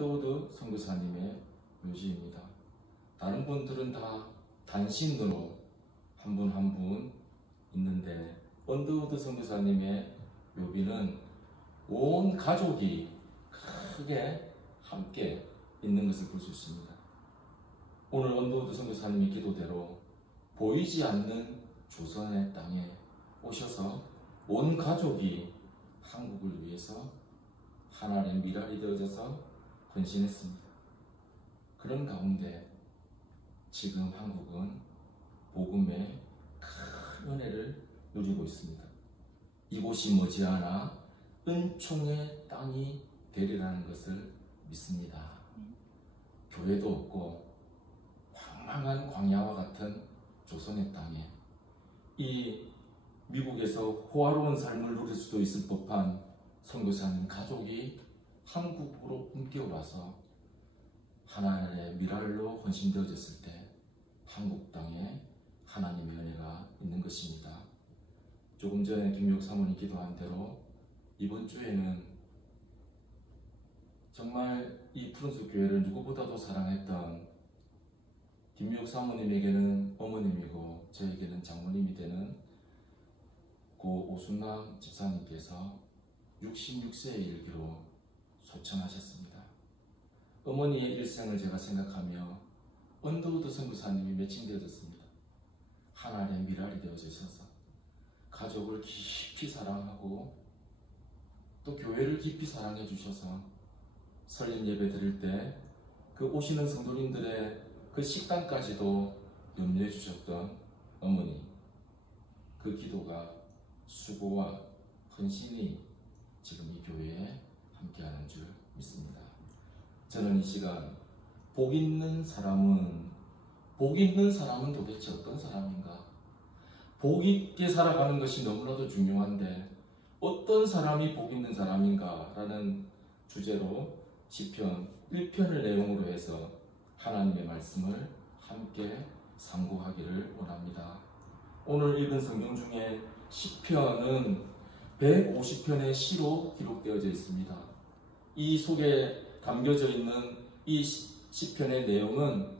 언더우드 선교사님의 묘지입니다. 다른 분들은 다 단신으로 한 분 한 분 있는데 언더우드 선교사님의 묘비는 온 가족이 크게 함께 있는 것을 볼 수 있습니다. 오늘 언더우드 선교사님의 기도대로 보이지 않는 조선의 땅에 오셔서 온 가족이 한국을 위해서 하나의 미랄이 되어져서 헌신했습니다. 그런 가운데 지금 한국은 복음의 큰 은혜를 누리고 있습니다. 이곳이 머지않아 은총의 땅이 되리라는 것을 믿습니다. 교회도 없고 황망한 광야와 같은 조선의 땅에 이 미국에서 호화로운 삶을 누릴 수도 있을 법한 선교사님 가족이 한국으로 옮겨와서 하나님의 미랄로 헌신되어졌을 때 한국 땅에 하나님의 은혜가 있는 것입니다. 조금 전에 김미옥 사모님 기도한 대로 이번 주에는 정말 이 푸른숲 교회를 누구보다도 사랑했던 김미옥 사모님에게는 어머님이고 저에게는 장모님이 되는 고 오순남 집사님께서 66세의 일기로 소천하셨습니다. 어머니의 일생을 제가 생각하며 언더우드 선교사님이 매칭되어졌습니다. 하나님의 미랄이 되어져 있어서 가족을 깊이 사랑하고 또 교회를 깊이 사랑해 주셔서 설립 예배 드릴 때 그 오시는 성도님들의 그 식단까지도 염려해 주셨던 어머니, 그 기도가 수고와 헌신이 지금 이 교회에 함께하는 줄 믿습니다. 저는 이 시간 복 있는 사람은 도대체 어떤 사람인가? 복 있게 살아가는 것이 너무나도 중요한데 어떤 사람이 복 있는 사람인가? 라는 주제로 시편 1편을 내용으로 해서 하나님의 말씀을 함께 상고하기를 원합니다. 오늘 읽은 성경 중에 시편은 150편의 시로 기록되어져 있습니다. 이 속에 담겨져 있는 이 시편의 내용은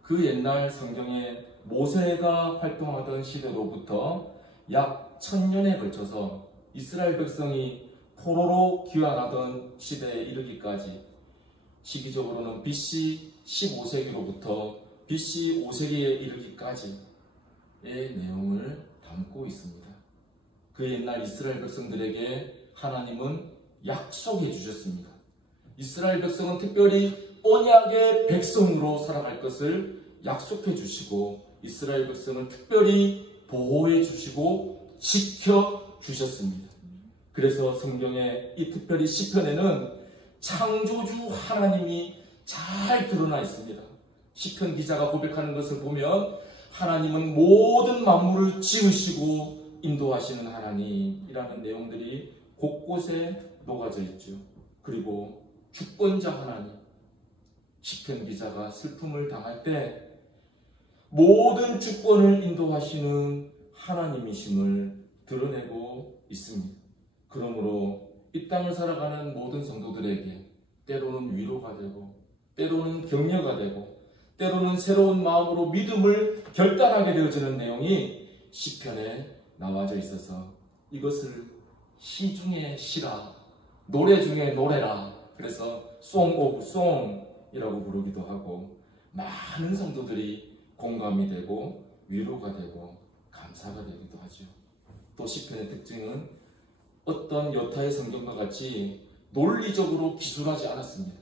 그 옛날 성경에 모세가 활동하던 시대로부터 약 1000년에 걸쳐서 이스라엘 백성이 포로로 귀환하던 시대에 이르기까지 시기적으로는 BC 15세기로부터 BC 5세기에 이르기까지의 내용을 담고 있습니다. 그 옛날 이스라엘 백성들에게 하나님은 약속해 주셨습니다. 이스라엘 백성은 특별히 언약의 백성으로 살아갈 것을 약속해 주시고 이스라엘 백성을 특별히 보호해 주시고 지켜 주셨습니다. 그래서 성경의 이 특별히 시편에는 창조주 하나님이 잘 드러나 있습니다. 시편 기자가 고백하는 것을 보면 하나님은 모든 만물을 지으시고 인도하시는 하나님이라는 내용들이 곳곳에 녹아져 있죠. 그리고 주권자 하나님, 시편 기자가 슬픔을 당할 때 모든 주권을 인도하시는 하나님이심을 드러내고 있습니다. 그러므로 이 땅을 살아가는 모든 성도들에게 때로는 위로가 되고 때로는 격려가 되고 때로는 새로운 마음으로 믿음을 결단하게 되어지는 내용이 시편에 나와져 있어서 이것을 시 중에 시라, 노래 중에 노래라, 그래서 Song of Song이라고 부르기도 하고 많은 성도들이 공감이 되고 위로가 되고 감사가 되기도 하죠. 또 시편의 특징은 어떤 여타의 성경과 같이 논리적으로 기술하지 않았습니다.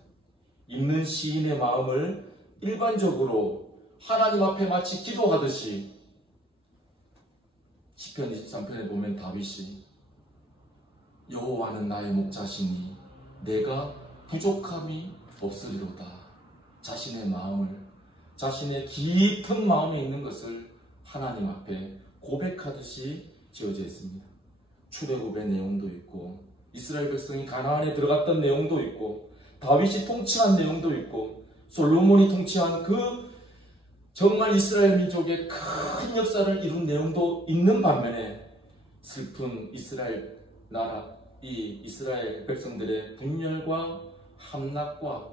읽는 시인의 마음을 일반적으로 하나님 앞에 마치 기도하듯이 시편 23편에 보면 다윗이 여호와는 나의 목자시니 내가 부족함이 없으리로다. 자신의 마음을, 자신의 깊은 마음에 있는 것을 하나님 앞에 고백하듯이 지어져 있습니다. 출애굽의 내용도 있고 이스라엘 백성이 가나안에 들어갔던 내용도 있고 다윗이 통치한 내용도 있고 솔로몬이 통치한 그 정말 이스라엘 민족의 큰 역사를 이룬 내용도 있는 반면에 슬픈 이스라엘 나라, 이 이스라엘 백성들의 분열과 함락과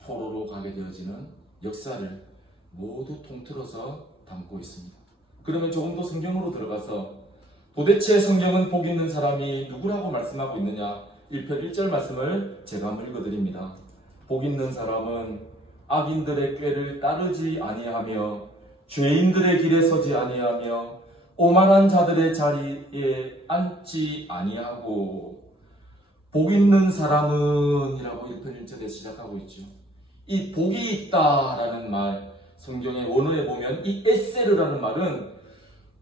포로로 가게 되어지는 역사를 모두 통틀어서 담고 있습니다. 그러면 조금 더 성경으로 들어가서 도대체 성경은 복 있는 사람이 누구라고 말씀하고 있느냐? 1편 1절 말씀을 제가 한번 읽어드립니다. 복 있는 사람은 악인들의 꾀를 따르지 아니하며 죄인들의 길에 서지 아니하며 오만한 자들의 자리에 앉지 아니하고, 복 있는 사람은 이라고 1편 1절에 시작하고 있죠. 이 복이 있다라는 말, 성경의 원어에 보면 이 에세르라는 말은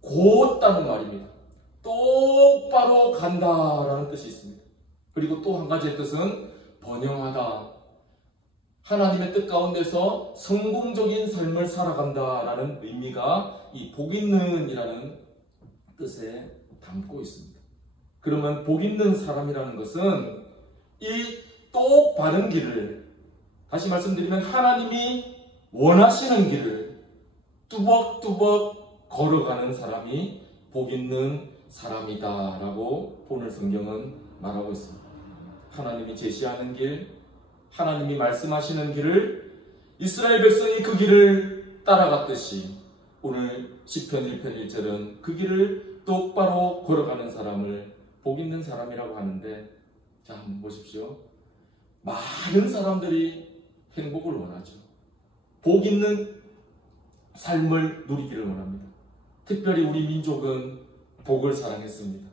곧다는 말입니다. 똑바로 간다라는 뜻이 있습니다. 그리고 또 한 가지의 뜻은 번영하다, 하나님의 뜻 가운데서 성공적인 삶을 살아간다라는 의미가 이 복 있는 이라는 뜻에 담고 있습니다. 그러면 복 있는 사람이라는 것은 이 똑 바른 길을, 다시 말씀드리면 하나님이 원하시는 길을 뚜벅뚜벅 걸어가는 사람이 복 있는 사람이다 라고 오늘 성경은 말하고 있습니다. 하나님이 제시하는 길, 하나님이 말씀하시는 길을 이스라엘 백성이 그 길을 따라갔듯이 오늘 시편 1편 1절은 그 길을 똑바로 걸어가는 사람을 복 있는 사람이라고 하는데, 자, 한번 보십시오. 많은 사람들이 행복을 원하죠. 복 있는 삶을 누리기를 원합니다. 특별히 우리 민족은 복을 사랑했습니다.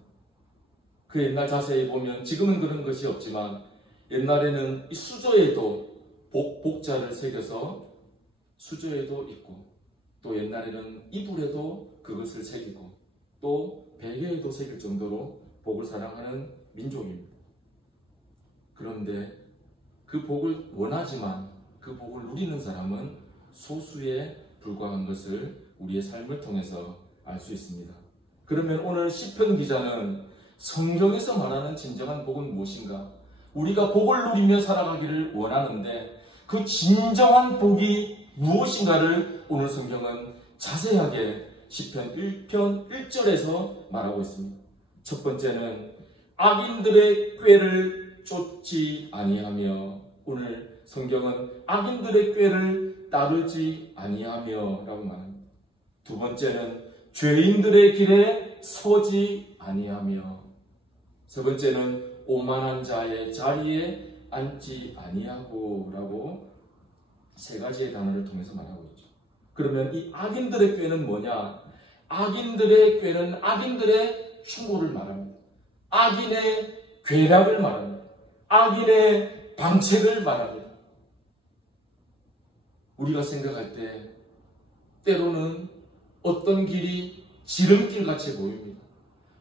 그 옛날 자세히 보면, 지금은 그런 것이 없지만 옛날에는 이 수저에도 복자를 새겨서 수저에도 있고, 또 옛날에는 이불에도 그것을 새기고, 또 베개에도 새길 정도로 복을 사랑하는 민족입니다. 그런데 그 복을 원하지만 그 복을 누리는 사람은 소수에 불과한 것을 우리의 삶을 통해서 알 수 있습니다. 그러면 오늘 시편 기자는 성경에서 말하는 진정한 복은 무엇인가? 우리가 복을 누리며 살아가기를 원하는데 그 진정한 복이 무엇인가를 오늘 성경은 자세하게 시편 1편 1절에서 말하고 있습니다. 첫 번째는 악인들의 꾀를 쫓지 아니하며, 오늘 성경은 악인들의 꾀를 따르지 아니하며 라고 말합니다. 두 번째는 죄인들의 길에 서지 아니하며, 세 번째는 오만한 자의 자리에 앉지 아니하고 라고 세 가지의 단어를 통해서 말하고 있죠. 그러면 이 악인들의 꾀는 뭐냐? 악인들의 꾀는 악인들의 추모를 말합니다. 악인의 괴락을 말합니다. 악인의 방책을 말합니다. 우리가 생각할 때 때로는 어떤 길이 지름길같이 보입니다.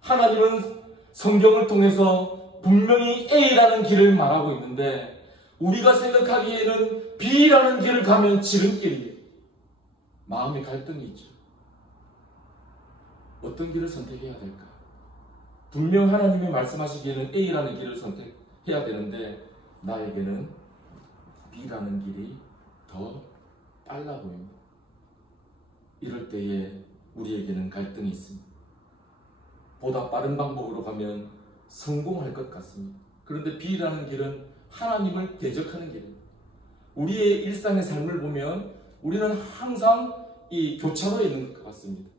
하나님은 성경을 통해서 분명히 A라는 길을 말하고 있는데 우리가 생각하기에는 B라는 길을 가면 지름길이에요. 마음의 갈등이 있죠. 어떤 길을 선택해야 될까? 분명 하나님이 말씀하시기에는 A라는 길을 선택해야 되는데 나에게는 B라는 길이 더 빨라 보입니다. 이럴 때에 우리에게는 갈등이 있습니다. 보다 빠른 방법으로 가면 성공할 것 같습니다. 그런데 B라는 길은 하나님을 대적하는 길입니다. 우리의 일상의 삶을 보면 우리는 항상 이 교차로에 있는 것 같습니다.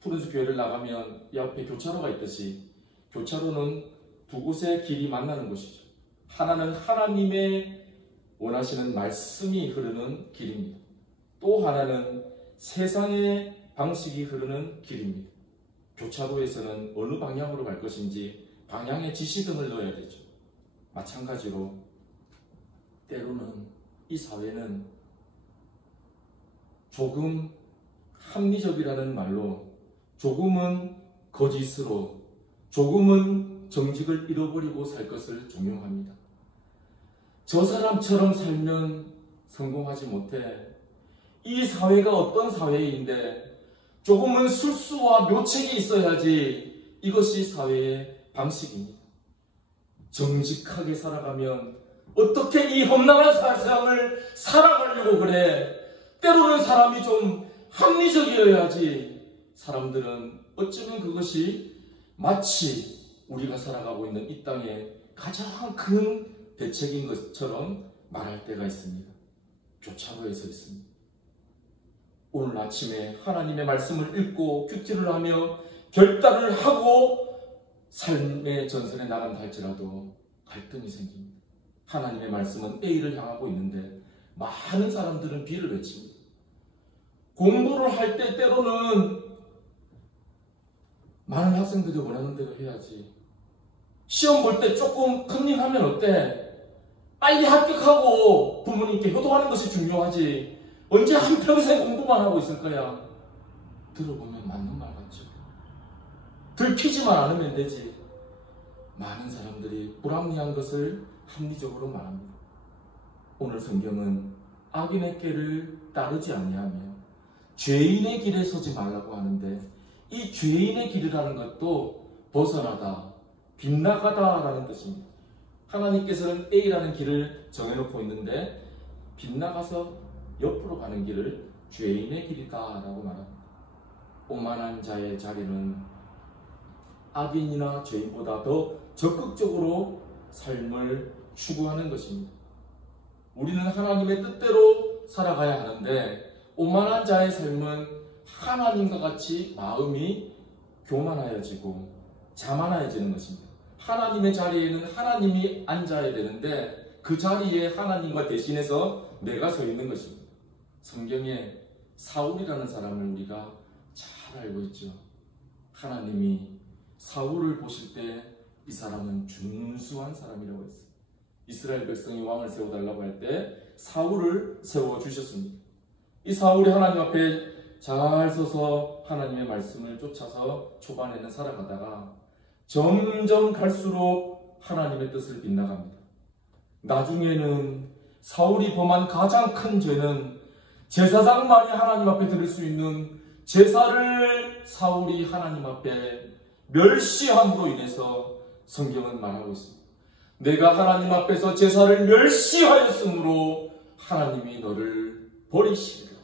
푸른숲 교회를 나가면 이 앞에 교차로가 있듯이 교차로는 두 곳의 길이 만나는 곳이죠. 하나는 하나님의 원하시는 말씀이 흐르는 길입니다. 또 하나는 세상의 방식이 흐르는 길입니다. 교차로에서는 어느 방향으로 갈 것인지 방향에 지시등을 넣어야 되죠. 마찬가지로 때로는 이 사회는 조금 합리적이라는 말로 조금은 거짓으로 조금은 정직을 잃어버리고 살 것을 종용합니다. 저 사람처럼 살면 성공하지 못해. 이 사회가 어떤 사회인데 조금은 술수와 묘책이 있어야지. 이것이 사회의 방식입니다. 정직하게 살아가면 어떻게 이 험난한 세상을 살아가려고 그래. 때로는 사람이 좀 합리적이어야지. 사람들은 어쩌면 그것이 마치 우리가 살아가고 있는 이 땅의 가장 큰 대책인 것처럼 말할 때가 있습니다. 교차로에 서 있습니다. 오늘 아침에 하나님의 말씀을 읽고 큐티를 하며 결단을 하고 삶의 전선에 나간다 할지라도 갈등이 생깁니다. 하나님의 말씀은 A를 향하고 있는데 많은 사람들은 B를 외칩니다. 공부를 할 때 때로는 많은 학생들이 원하는 대로 해야지. 시험 볼 때 조금 컨닝하면 어때? 빨리 합격하고 부모님께 효도하는 것이 중요하지. 언제 한평생 공부만 하고 있을 거야. 들어보면 맞는 말 같죠. 들키지만 않으면 되지. 많은 사람들이 불합리한 것을 합리적으로 말합니다. 오늘 성경은 악인의 길을 따르지 아니하며 죄인의 길에 서지 말라고 하는데, 이 죄인의 길이라는 것도 벗어나다, 빗나가다라는 뜻입니다. 하나님께서는 A라는 길을 정해놓고 있는데 빗나가서 옆으로 가는 길을 죄인의 길이다라고 말합니다. 오만한 자의 자리는 악인이나 죄인보다 더 적극적으로 삶을 추구하는 것입니다. 우리는 하나님의 뜻대로 살아가야 하는데, 오만한 자의 삶은 하나님과 같이 마음이 교만하여지고 자만하여지는 것입니다. 하나님의 자리에는 하나님이 앉아야 되는데 그 자리에 하나님과 대신해서 내가 서 있는 것입니다. 성경에 사울이라는 사람을 우리가 잘 알고 있죠. 하나님이 사울을 보실 때 이 사람은 준수한 사람이라고 했어요. 이스라엘 백성이 왕을 세워달라고 할 때 사울을 세워주셨습니다. 이 사울이 하나님 앞에 잘 서서 하나님의 말씀을 쫓아서 초반에는 살아가다가 점점 갈수록 하나님의 뜻을 빗나갑니다. 나중에는 사울이 범한 가장 큰 죄는 제사장만이 하나님 앞에 드릴 수 있는 제사를 사울이 하나님 앞에 멸시함으로 인해서 성경은 말하고 있습니다. 내가 하나님 앞에서 제사를 멸시하였으므로 하나님이 너를 버리시리라.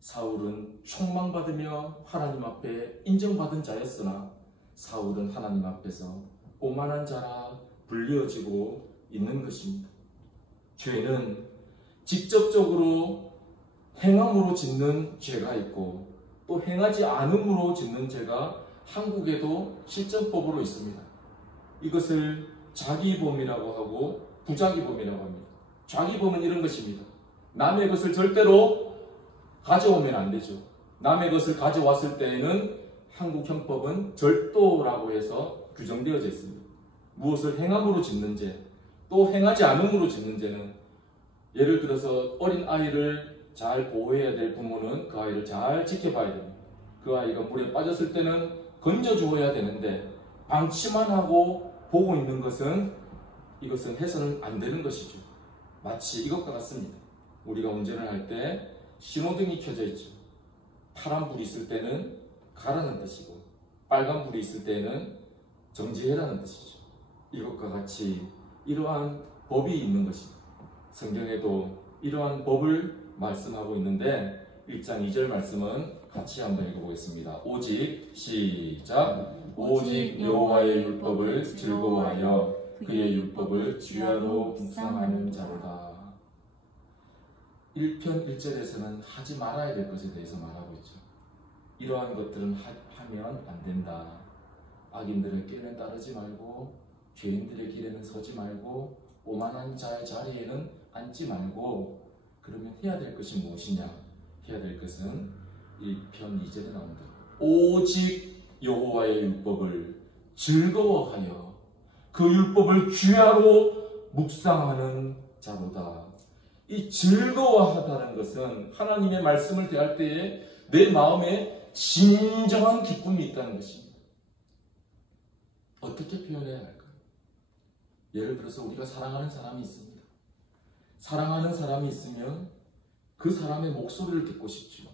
사울은 총망받으며 하나님 앞에 인정받은 자였으나 사울은 하나님 앞에서 오만한 자라 불리어지고 있는 것입니다. 죄는 직접적으로 행함으로 짓는 죄가 있고 또 행하지 않음으로 짓는 죄가 한국에도 실전법으로 있습니다. 이것을 자기범이라고 하고 부자기범이라고 합니다. 자기범은 이런 것입니다. 남의 것을 절대로 가져오면 안 되죠. 남의 것을 가져왔을 때에는 한국 형법은 절도라고 해서 규정되어져 있습니다. 무엇을 행함으로 짓는 죄, 또 행하지 않음으로 짓는 죄는, 예를 들어서 어린 아이를 잘 보호해야 될 부모는 그 아이를 잘 지켜봐야 됩니다. 그 아이가 물에 빠졌을 때는 건져주어야 되는데 방치만 하고 보고 있는 것은, 이것은 해서는 안 되는 것이죠. 마치 이것과 같습니다. 우리가 운전을 할 때 신호등이 켜져 있죠. 파란 불이 있을 때는 가라는 뜻이고 빨간 불이 있을 때는 정지해라는 뜻이죠. 이것과 같이 이러한 법이 있는 것입니다. 성경에도 이러한 법을 말씀하고 있는데 1장 2절 말씀은 같이 한번 읽어보겠습니다. 오직 시작. 오직 여호와의 율법을 즐거워하여 그의 율법을 주야로 묵상하는 자로다. 1편 1절에서는 하지 말아야 될 것에 대해서 말하고 있죠. 이러한 것들은 하면 안 된다. 악인들의 길에 따르지 말고 죄인들의 길에는 서지 말고 오만한 자의 자리에는 앉지 말고, 그러면 해야 될 것이 무엇이냐? 해야 될 것은 1편 2절에 나온다. 오직 여호와의 율법을 즐거워하여 그 율법을 주야로 묵상하는 자로다. 이 즐거워하다는 것은 하나님의 말씀을 대할 때에 내 마음에 진정한 기쁨이 있다는 것입니다. 어떻게 표현해야 할까요? 예를 들어서 우리가 사랑하는 사람이 있습니다. 사랑하는 사람이 있으면 그 사람의 목소리를 듣고 싶죠.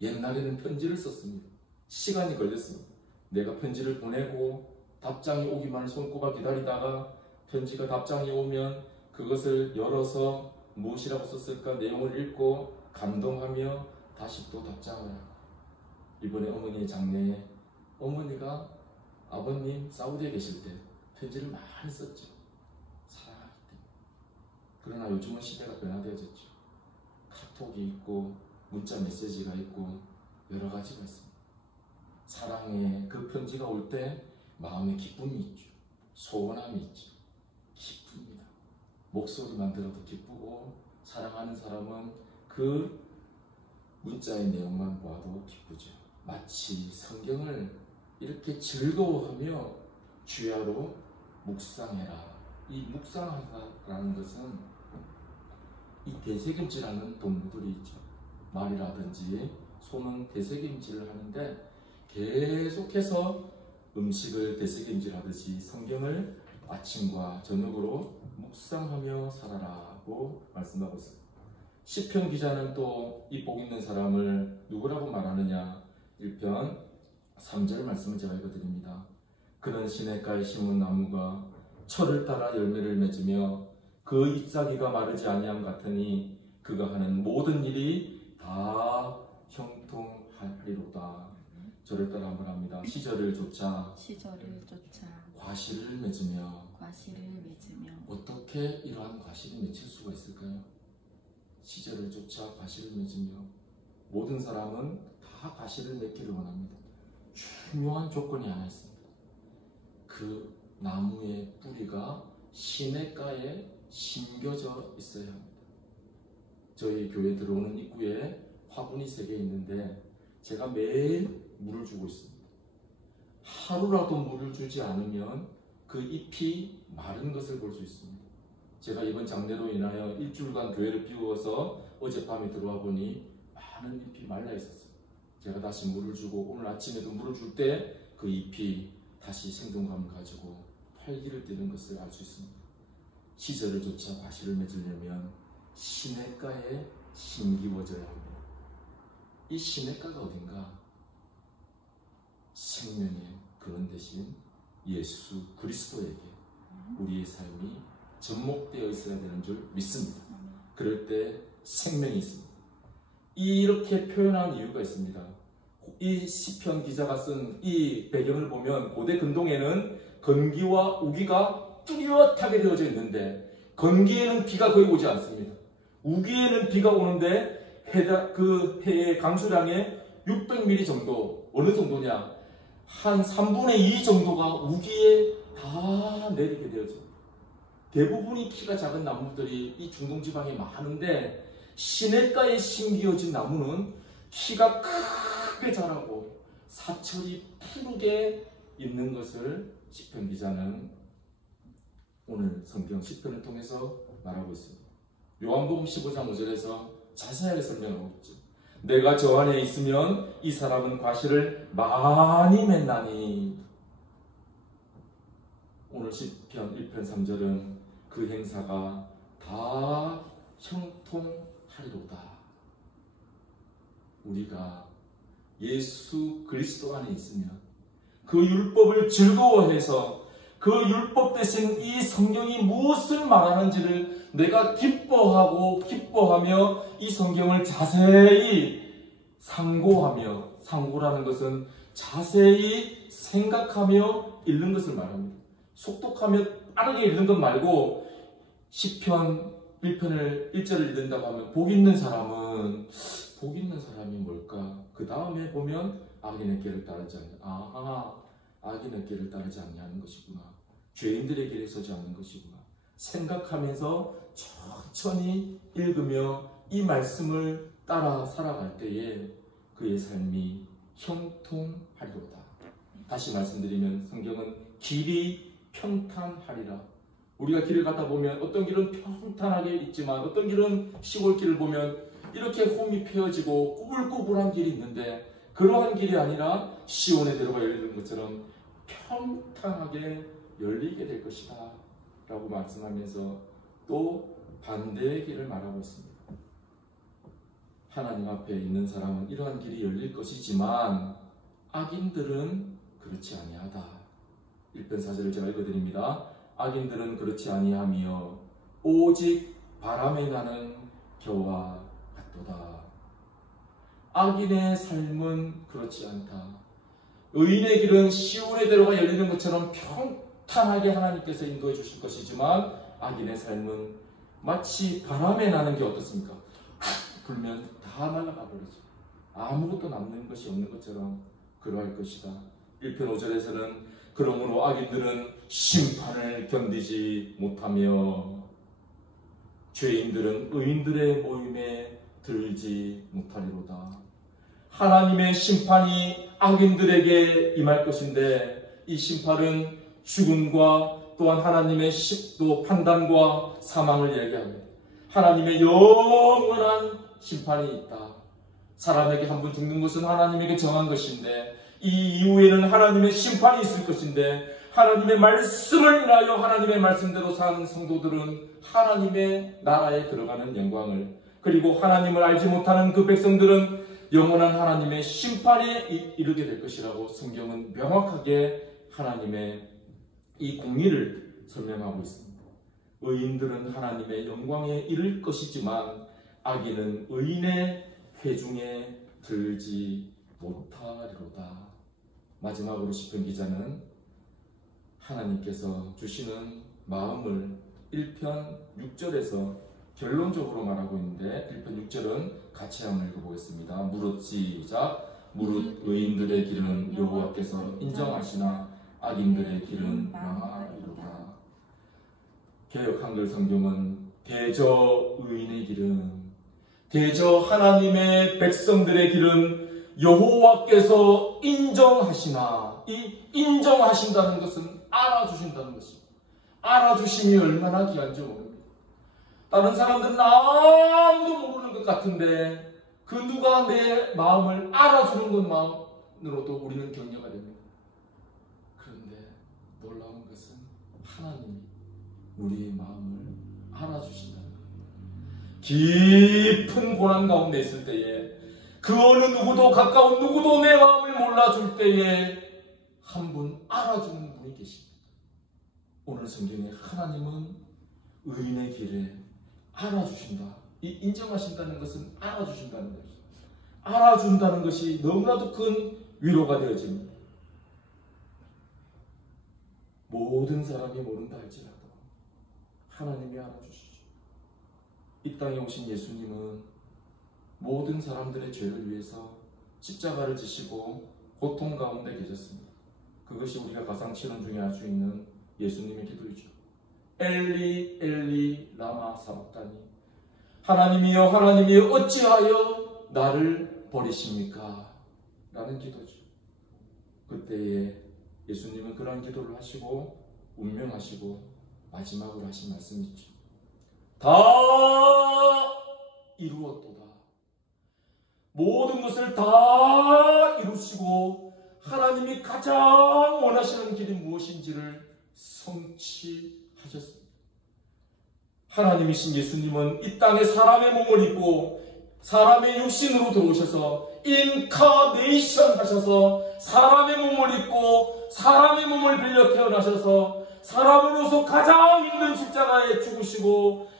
옛날에는 편지를 썼습니다. 시간이 걸렸습니다. 내가 편지를 보내고 답장이 오기만을 손꼽아 기다리다가 편지가 답장이 오면 그것을 열어서 무엇이라고 썼을까 내용을 읽고 감동하며 다시 또 답장을 하고, 이번에 어머니의 장례에 어머니가 아버님 사우디에 계실 때 편지를 많이 썼죠. 그러나 요즘은 시대가 변화되어졌죠. 카톡이 있고 문자 메시지가 있고 여러 가지가 있습니다. 사랑의 그 편지가 올 때 마음에 기쁨이 있죠. 소원함이 있죠. 기쁩니다. 목소리만 들어도 기쁘고 사랑하는 사람은 그 문자의 내용만 봐도 기쁘죠. 마치 성경을 이렇게 즐거워하며 주야로 묵상해라. 이 묵상하라는 것은 이 되새김질하는 동물들이 있죠. 말이라든지 소는 되새김질을 하는데 계속해서 음식을 되새김질하듯이 성경을 아침과 저녁으로 묵상하며 살아라고 말씀하고 있습니다. 시편 기자는 또 이 복 있는 사람을 누구라고 말하느냐. 1편 3절 말씀을 제가 읽어드립니다. 그는 시냇가에 심은 나무가 철을 따라 열매를 맺으며 그 잎사귀가 마르지 아니함 같으니 그가 하는 모든 일이 다 형통하리로다. 저를 따라 한번 합니다. 시절을 쫓아 과실을 맺으며 어떻게 이러한 과실이 맺힐 수가 있을까요? 시절을 쫓아 과실을 맺으며 모든 사람은 다 과실을 맺기를 원합니다. 중요한 조건이 하나 있습니다. 그 나무의 뿌리가 시냇가에 심겨져 있어야 합니다. 저희 교회 들어오는 입구에 화분이 3개 있는데 제가 매일 물을 주고 있습니다. 하루라도 물을 주지 않으면 그 잎이 마른 것을 볼 수 있습니다. 제가 이번 장례로 인하여 일주일간 교회를 비우어서 어젯밤에 들어와 보니 많은 잎이 말라 있었어요. 제가 다시 물을 주고 오늘 아침에도 물을 줄 때 그 잎이 다시 생동감을 가지고 활기를 띠는 것을 알 수 있습니다. 시절을 쫓아 과실을 맺으려면 시냇가에 심기워져야 합니다. 이 시냇가가 어딘가? 생명의 근원 대신 예수 그리스도에게 우리의 삶이 접목되어 있어야 되는 줄 믿습니다. 그럴 때 생명이 있습니다. 이렇게 표현한 이유가 있습니다. 이 시편 기자가 쓴 이 배경을 보면 고대 근동에는 건기와 우기가 뚜렷하게 되어져 있는데 건기에는 비가 거의 오지 않습니다. 우기에는 비가 오는데 그 해의 강수량의 600mm 정도, 어느 정도냐? 한 3분의 2 정도가 우기에 다 내리게 되어집니다. 대부분이 키가 작은 나무들이 이 중동지방에 많은데 시냇가에 심기어진 나무는 키가 크게 자라고 사철이 푸르게 있는 것을 시편 기자는 오늘 성경 시편을 통해서 말하고 있습니다. 요한복음 15장 5절에서 자세하게 설명하고 있죠. 내가 저 안에 있으면 이 사람은 과실을 많이 맺나니. 오늘 시편 1편 3절은 그 행사가 다 형통하리로다. 우리가 예수 그리스도 안에 있으면 그 율법을 즐거워해서 그 율법 대신 이 성경이 무엇을 말하는지를 내가 기뻐하며 이 성경을 자세히 상고하며, 상고라는 것은 자세히 생각하며 읽는 것을 말합니다. 속독하며 빠르게 읽는 것 말고 시편 1편을 1절을 읽는다고 하면 복 있는 사람이 뭘까? 그 다음에 보면 악인의 길을 따르지 않냐. 악인의 길을 따르지 않냐는 것이구나. 죄인들의 길에 서지 않는 것이구나. 생각하면서 천천히 읽으며 이 말씀을 따라 살아갈 때에 그의 삶이 형통하리로다. 다시 말씀드리면 성경은 길이 평탄하리라. 우리가 길을 가다 보면 어떤 길은 평탄하게 있지만 어떤 길은 시골길을 보면 이렇게 홈이 펴지고 꾸불꾸불한 길이 있는데 그러한 길이 아니라 시온의 대로가 열리는 것처럼 평탄하게 열리게 될 것이다 라고 말씀하면서 또 반대의 길을 말하고 있습니다. 하나님 앞에 있는 사람은 이러한 길이 열릴 것이지만 악인들은 그렇지 아니하다. 1편 4절을 제가 읽어드립니다. 악인들은 그렇지 아니하며 오직 바람에 나는 겨와 같도다. 악인의 삶은 그렇지 않다. 의인의 길은 시온의 대로가 열리는 것처럼 평탄하게 하나님께서 인도해 주실 것이지만 악인의 삶은 마치 바람에 나는 게 어떻습니까? 불면 다 날아가 버리죠. 아무것도 남는 것이 없는 것처럼 그러할 것이다. 1편 5절에서는 그러므로 악인들은 심판을 견디지 못하며 죄인들은 의인들의 모임에 들지 못하리로다. 하나님의 심판이 악인들에게 임할 것인데 이 심판은 죽음과 또한 하나님의 또 판단과 사망을 얘기합니다. 하나님의 영원한 심판이 있다. 사람에게 한 번 죽는 것은 하나님에게 정한 것인데 이 이후에는 하나님의 심판이 있을 것인데 하나님의 말씀을 인하여 하나님의 말씀대로 사는 성도들은 하나님의 나라에 들어가는 영광을, 그리고 하나님을 알지 못하는 그 백성들은 영원한 하나님의 심판에 이르게 될 것이라고 성경은 명확하게 하나님의 이 공의를 설명하고 있습니다. 의인들은 하나님의 영광에 이를 것이지만 악인은 의인의 회중에 들지 못하리로다. 마지막으로 시편 기자는 하나님께서 주시는 마음을 1편 6절에서 결론적으로 말하고 있는데 1편 6절은 같이 한번 읽어보겠습니다. 무릇 시작. 무릇 의인들의 길은 여호와께서 인정하시나 악인들의 길은 망하리로다. 개역 한글 성경은 대저 의인의 길은, 대저 하나님의 백성들의 길은 여호와께서 인정하시나, 이 인정하신다는 것은 알아주신다는 것입니다. 알아주심이 얼마나 귀한지 모릅니다. 다른 사람들은 아무도 모르는 것 같은데 그 누가 내 마음을 알아주는 것만으로도 우리는 격려가 됩니다. 그런데 놀라운 것은 하나님이 우리의 마음을 알아주신다는 거예요. 깊은 고난 가운데 있을 때에 그 어느 누구도 가까운 누구도 내 마음을 몰라줄 때에 한 분 알아주는 분이 계십니다. 오늘 성경에 하나님은 의인의 길에 알아주신다. 이 인정하신다는 것은 알아주신다는 것입니다. 알아준다는 것이 너무나도 큰 위로가 되어집니다. 모든 사람이 모른다 할지라도 하나님이 알아주시죠. 이 땅에 오신 예수님은 모든 사람들의 죄를 위해서 십자가를 지시고 고통 가운데 계셨습니다. 그것이 우리가 가상칠언 중에 알 수 있는 예수님의 기도이죠. 엘리 엘리 라마 사박다니, 하나님이여 하나님이여 어찌하여 나를 버리십니까? 라는 기도죠. 그때에 예수님은 그런 기도를 하시고 운명하시고 마지막으로 하신 말씀이 있죠. 다 이루었도다. 모든 것을 다 이루시고 하나님이 가장 원하시는 길이 무엇인지를 성취하셨습니다. 하나님이신 예수님은 이 땅에 사람의 몸을 입고 사람의 육신으로 들어오셔서 인카네이션 하셔서 사람의 몸을 입고 사람의 몸을 빌려 태어나셔서 사람으로서 가장 힘든 십자가에 죽으시고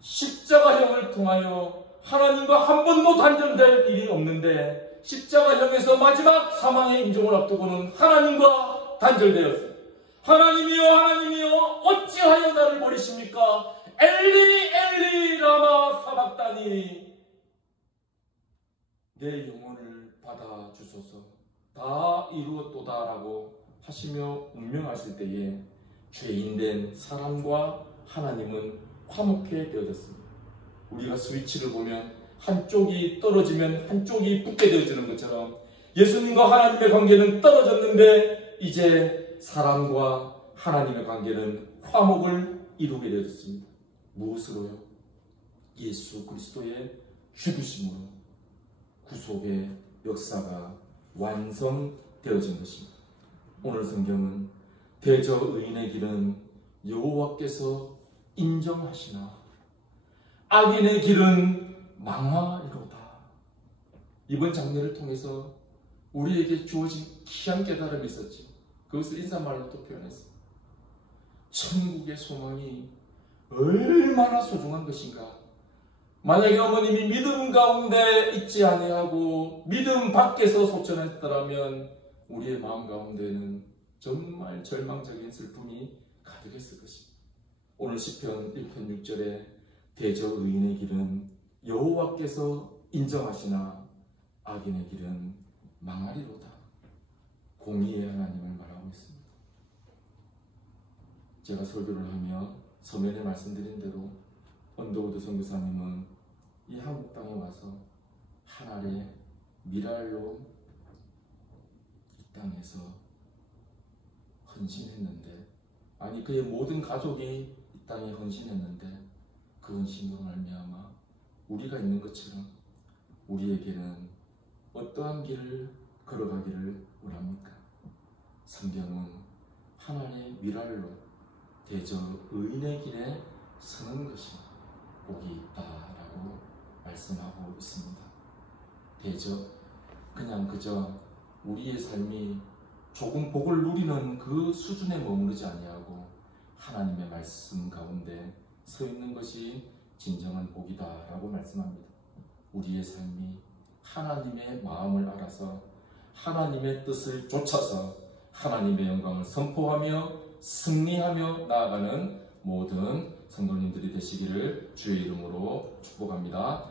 십자가형을 통하여 하나님과 한 번도 단절될 일이 없는데 십자가형에서 마지막 사망의 임종을 앞두고는 하나님과 단절되었어요. 하나님이여 하나님이여 어찌하여 나를 버리십니까? 엘리 엘리 라마 사박다니, 내 영혼을 받아주소서. 다 이루었도다 라고 하시며 운명하실 때에 죄인된 사람과 하나님은 화목해 되어졌습니다. 우리가 스위치를 보면 한쪽이 떨어지면 한쪽이 붙게 되어지는 것처럼 예수님과 하나님의 관계는 떨어졌는데 이제 사람과 하나님의 관계는 화목을 이루게 되어졌습니다. 무엇으로요? 예수 그리스도의 죽으심으로 구속의 역사가 완성되어진 것입니다. 오늘 성경은 대저 의인의 길은 여호와께서 인정하시나 악인의 길은 망하리로다. 이번 장례를 통해서 우리에게 주어진 귀한 깨달음이 있었지. 그것을 인사말로 또 표현했어요. 천국의 소망이 얼마나 소중한 것인가. 만약에 어머님이 믿음 가운데 있지 아니하고 믿음 밖에서 소천했더라면 우리의 마음 가운데는 정말 절망적인 슬픔이 가득했을 것입니다. 오늘 시편 1편 6절에 대저 의인의 길은 여호와께서 인정하시나 악인의 길은 망하리로다. 공의의 하나님을 말하고 있습니다. 제가 설교를 하며 서면에 말씀드린 대로 언더우드 선교사님은 이 한국 땅에 와서 한 알의 미랄로 이 땅에서 헌신했는데, 아니 그의 모든 가족이 이 땅에 헌신했는데, 그 헌신으로 말미암아 우리가 있는 것처럼 우리에게는 어떠한 길을 걸어가기를 원합니까? 성경은 하나님의 미랄로 대저 의인의 길에 서는 것이 복이 있다라고 말씀하고 있습니다. 대저 그저 우리의 삶이 조금 복을 누리는 그 수준에 머무르지 아니하고 하나님의 말씀 가운데 서 있는 것이 진정한 복이다라고 말씀합니다. 우리의 삶이 하나님의 마음을 알아서 하나님의 뜻을 쫓아서 하나님의 영광을 선포하며 승리하며 나아가는 모든 성도님들이 되시기를 주의 이름으로 축복합니다.